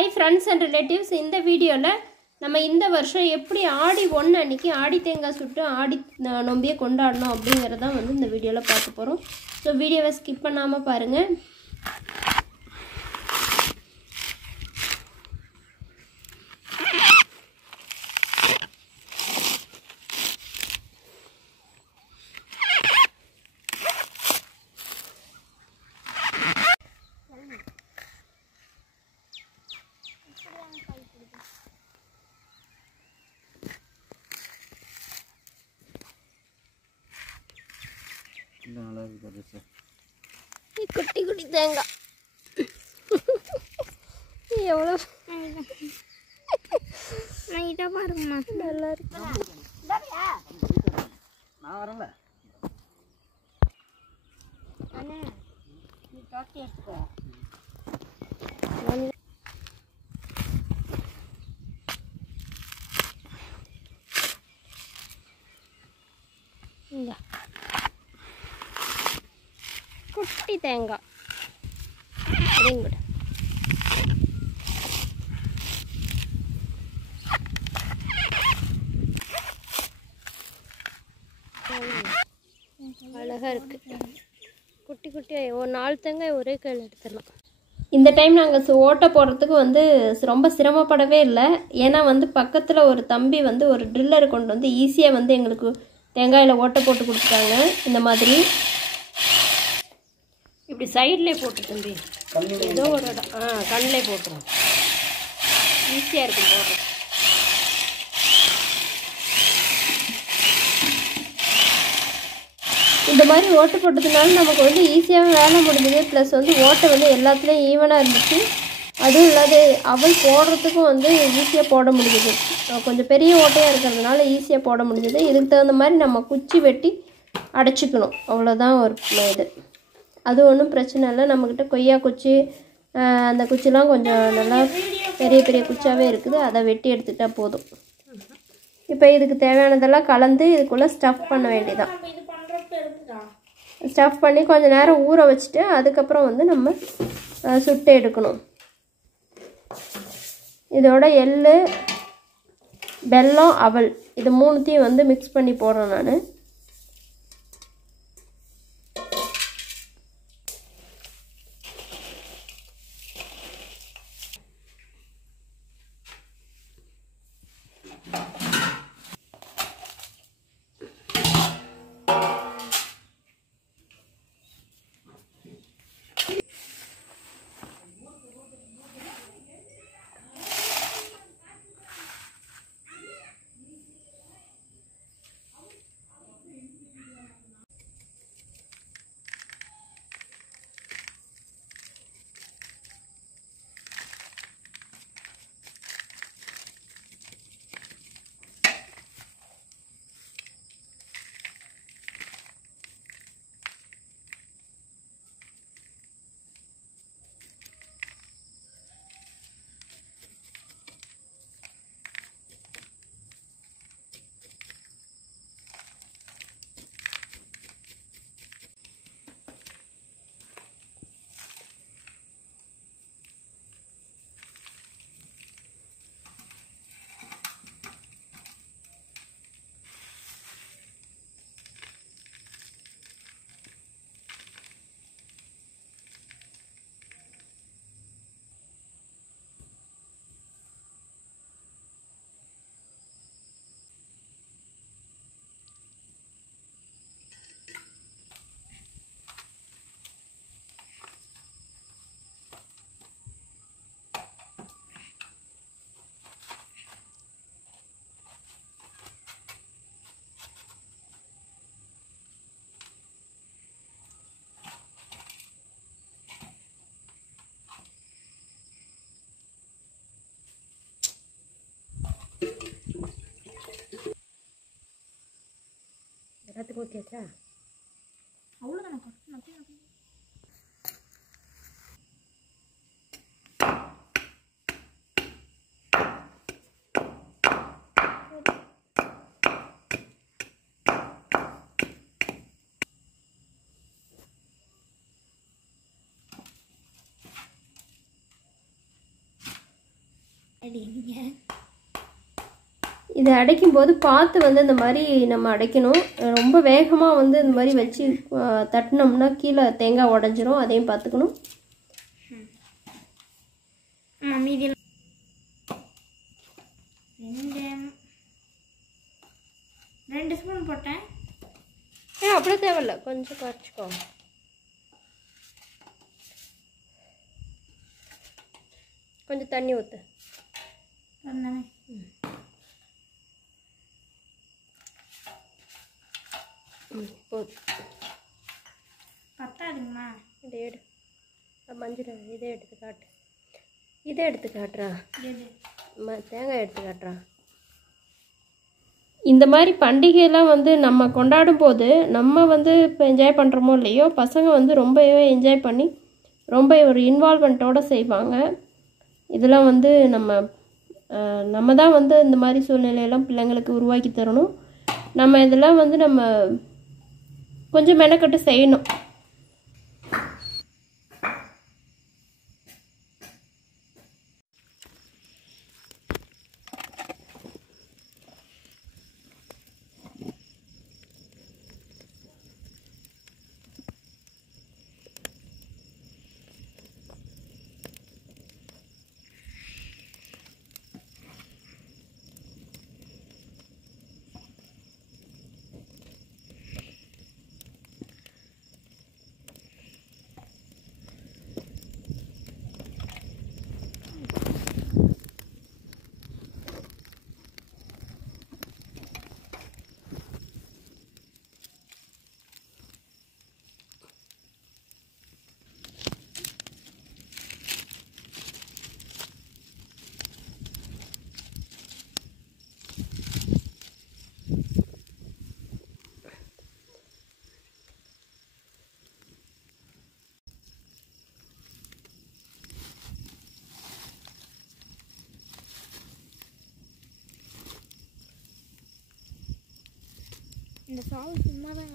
Hi friends and relatives. இந்த வீடியோவில் நம்ம இந்த வருஷம் எப்படி ஆடி 1 அன்னைக்கு ஆடி தேங்காய் சுட்டு ஆடி நோம்பியை கொண்டாடணும் அப்படிங்கிறதான் வந்து இந்த வீடியோவில் பார்க்க போகிறோம். ஸோ வீடியோவை ஸ்கிப் பண்ணாமல் பாருங்கள். குட்டி குட்டி தேங்காய் எவ்வளோ நைட்டாக பாருங்கம்மா, நல்லா இருக்கு. நான் வரல நீ தொட்டி எடுத்துக்கோ. குட்டி தேங்காய் அதையும் கூட அழகாக இருக்குது. குட்டி குட்டியாக ஒரு 4 தேங்காய் ஒரே கையில் எடுத்துடலாம். இந்த டைம் நாங்கள் ஓட்டை போடுறதுக்கு வந்து ரொம்ப சிரமப்படவே இல்லை. ஏன்னா வந்து பக்கத்தில் ஒரு தம்பி வந்து ஒரு ட்ரில்லர் கொண்டு வந்து ஈஸியாக வந்து எங்களுக்கு தேங்காயில் ஓட்டை போட்டு கொடுத்துட்டாங்க. இந்த மாதிரி இப்படி சைட்லேயே போட்டு தம்பி ஏதோ ஒரு இடம் கண்ணிலே போட்டுரும், ஈஸியாக இருக்கும் போடுறது. இந்த மாதிரி ஓட்டை போட்டதுனால நமக்கு வந்து ஈஸியாக வேலை முடிஞ்சது. ப்ளஸ் வந்து ஓட்டை வந்து எல்லாத்துலேயும் ஈவனாக இருந்துச்சு. அதுவும் இல்லாத அவள் போடுறதுக்கும் வந்து ஈஸியாக போட முடிஞ்சுது. கொஞ்சம் பெரிய ஓட்டையாக இருக்கிறதுனால ஈஸியாக போட முடிஞ்சது. இதுக்கு தகுந்த மாதிரி நம்ம குச்சி வெட்டி அடைச்சிக்கணும், அவ்வளோதான் ஒரு இது. அது ஒன்றும் பிரச்சனை இல்லை. நம்மக்கிட்ட கொய்யா குச்சி அந்த குச்சிலாம் கொஞ்சம் நல்லா பெரிய பெரிய குச்சாகவே இருக்குது, அதை வெட்டி எடுத்துக்கிட்டால் போதும். இப்போ இதுக்கு தேவையானதெல்லாம் கலந்து இதுக்குள்ளே ஸ்டஃப் பண்ண வேண்டியதான். ஸ்டஃப் பண்ணி கொஞ்சம் நேரம் ஊற வச்சுட்டு அதுக்கப்புறம் வந்து நம்ம சுட்டு எடுக்கணும். இதோட எள்ளு, வெல்லம், அவல் இது 3த்தையும் வந்து மிக்ஸ் பண்ணி போடுறேன் நான். எல்லாத்துக்கும் ஊற்றியாச்சா? அவ்வளோதான். இதை அடைக்கும்போது பார்த்து வந்து இந்த மாதிரி நம்ம அடைக்கணும். ரொம்ப வேகமாக வந்து இந்த மாதிரி வச்சு தட்டினோம்னா கீழே தேங்காய் உடஞ்சிரும். அதையும் பார்த்துக்கணும். மீதி 2 ஸ்பூன் போட்டேன். அப்படியே தேவையில்ல, கொஞ்சம் குறைச்சிக்கோ. கொஞ்சம் தண்ணி ஊற்று. போதும். பத்தாதுங்கம்மா. இதை எடு. மஞ்சள் இதை எடுத்து காட்டு. இதை எடுத்து காட்டுறா. தேங்காய் எடுத்து காட்டுறா. இந்த மாதிரி பண்டிகையெல்லாம் வந்து நம்ம கொண்டாடும் போது நம்ம வந்து இப்போ என்ஜாய் பண்ணுறோமோ இல்லையோ, பசங்க வந்து ரொம்பவே என்ஜாய் பண்ணி ரொம்ப ஒரு இன்வால்மெண்ட்டோடு செய்வாங்க. இதெல்லாம் வந்து நம்ம தான் வந்து இந்த மாதிரி சூழ்நிலையெல்லாம் பிள்ளைங்களுக்கு உருவாக்கி தரணும். நம்ம இதெல்லாம் வந்து நம்ம கொஞ்சம் மெனக்கட்டு செய்யணும். இந்த சாவு சும்மா தான்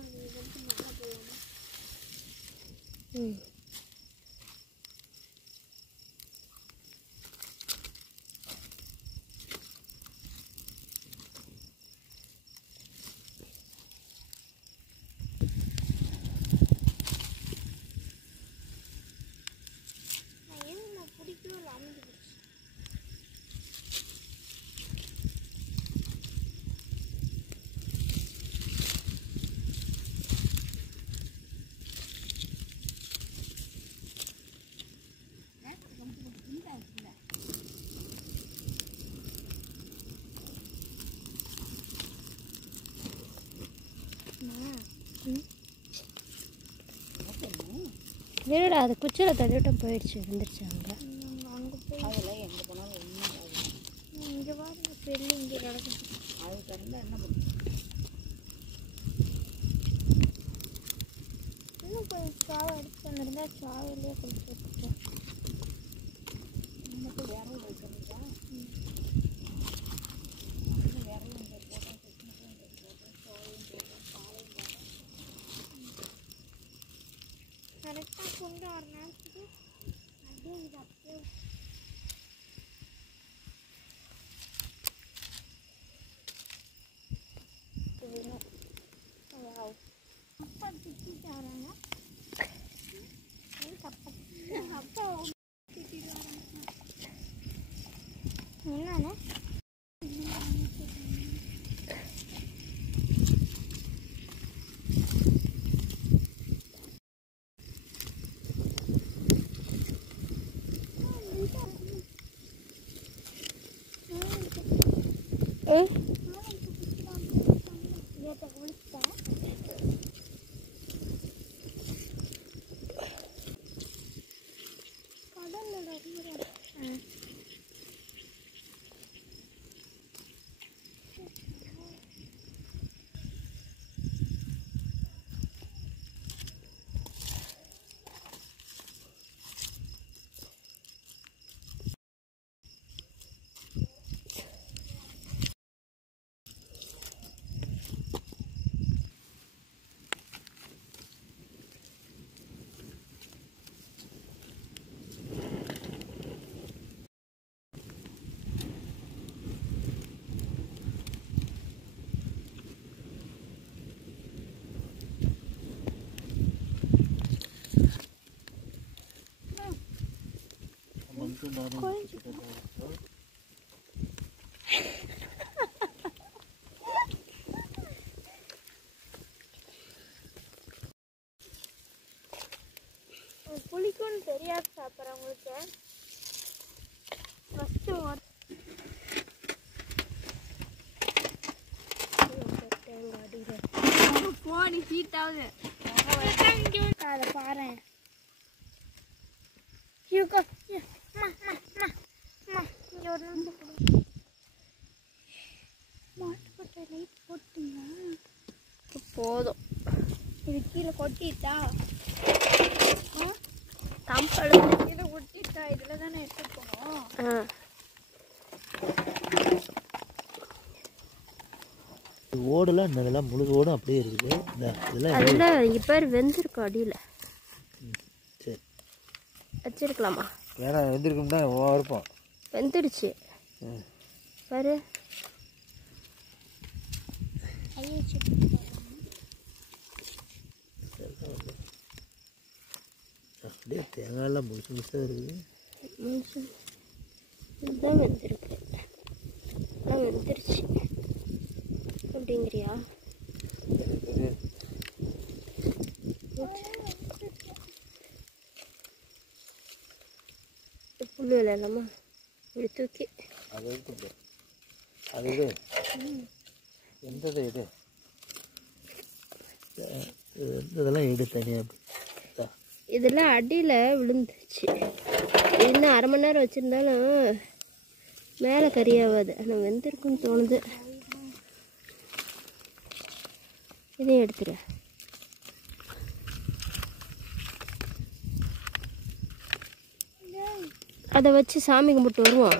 பிடிக்கல. அமைஞ்சு என்னடா அது குச்சியில் தள்ளிவிட்டும் போயிடுச்சு, வந்துருச்சு. அங்கே அங்கே போய் அதில் எங்கே போனாலும் ஒன்றும் ஆகாது. இங்கே பாருங்க செல்லு இங்கே கிடக்குது. அது திறந்தா என்ன பண்ணும்? இன்னும் போய் சாவை எடுத்து வந்துருந்தா சாவிலேயே கொடுத்து வச்சுட்டேன். நமக்கு வேற வைக்கிறதா? கரெக்டாக கொண்டு வர நேரத்துக்கு அப்படியே இது அப்படியே அப்பா திட்டிட்டு வராங்க. அப்பா திட்டிட்டு வராங்க. என்னன்னு புளிக்கும்னு தெரியாது சாப்பிட்றவங்களுக்கு ஃபஸ்ட்டு போனி ஹீட் ஆகுது அதை பாரு இங்கே ஒரு நிமிஷம் மாட்டுப்பட்டை லைட் போட்டீங்களா போதும். இது கீழே கொட்டிட்டா தம்பளு கீழே கொட்டிட்டா இதில் தானே எடுத்துட்டு போகணும். ஓடெல்லாம் இதெல்லாம் முழு ஓடும் அப்படியே இருக்குது. இதெல்லாம் அதில் இங்கே பேர் வெந்திருக்கும் அடியில். சரி வச்சிருக்கலாமா? வேணாம், வெந்திருக்கும்னா இருப்போம். வெந்துடுச்சு பாரு. அப்படியே தேங்காயெல்லாம் முழுசு முழுசாக இருக்குது. இதுதான் வெந்திருக்கு. அதான் வெந்துருச்சு அப்படிங்கிறியா? புல்லு இல்லைம்மா இப்படி தூக்கி அது இருக்குது. அது இது எந்தது இது இதெல்லாம் எடு தனியாக. இதெல்லாம் அடியில் விழுந்துருச்சு. இன்னும் அரை மணி நேரம் வச்சுருந்தாலும் மேலே கறியாகாது. ஆனால் வெந்திருக்குன்னு தோணுது. இதையும் எடுத்துரு. அதை வச்சு சாமி கும்பிட்டு வருவோம்.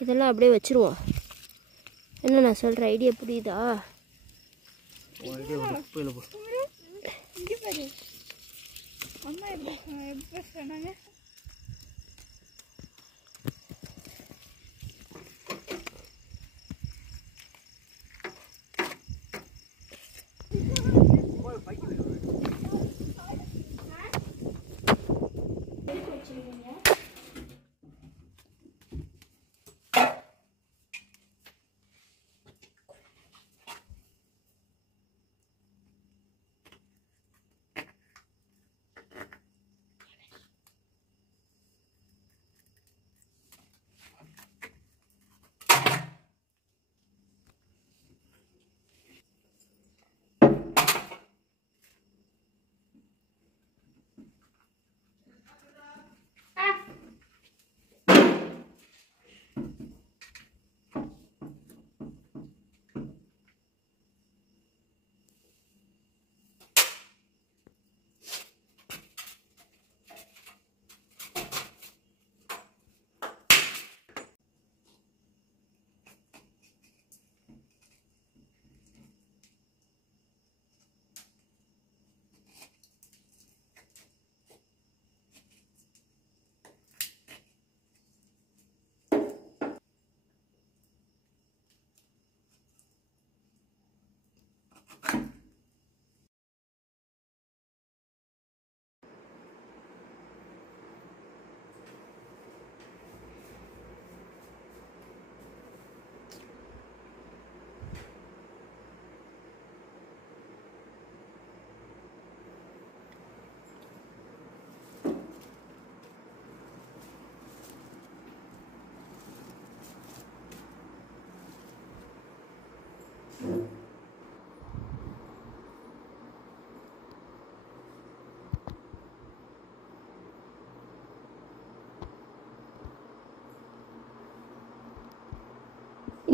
இதெல்லாம் அப்படியே வச்சுருவோம். என்ன நான் சொல்கிற ஐடியா புரியுதா? அம்மா எப்படி சொன்னாங்க?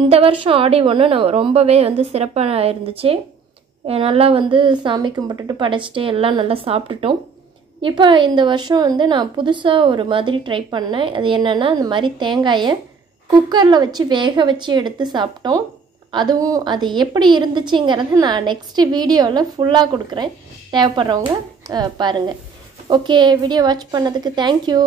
இந்த வருஷம் ஆடி ஒன்று நம்ம ரொம்பவே வந்து சிறப்பாக இருந்துச்சு. நல்லா வந்து சாமி கும்பிட்டுட்டு படைச்சிட்டு எல்லாம் நல்லா சாப்பிட்டுட்டோம். இப்போ இந்த வருஷம் வந்து நான் புதுசாக ஒரு மாதிரி ட்ரை பண்ணேன். அது என்னென்னா, இந்த மாதிரி தேங்காயை குக்கரில் வச்சு வேக வச்சு எடுத்து சாப்பிட்டோம். அதுவும் அது எப்படி இருந்துச்சுங்கிறத நான் நெக்ஸ்ட்டு வீடியோவில் ஃபுல்லாக கொடுக்குறேன். தேவைப்படுறவங்க பாருங்கள். ஓகே, வீடியோ வாட்ச் பண்ணதுக்கு தேங்க்யூ.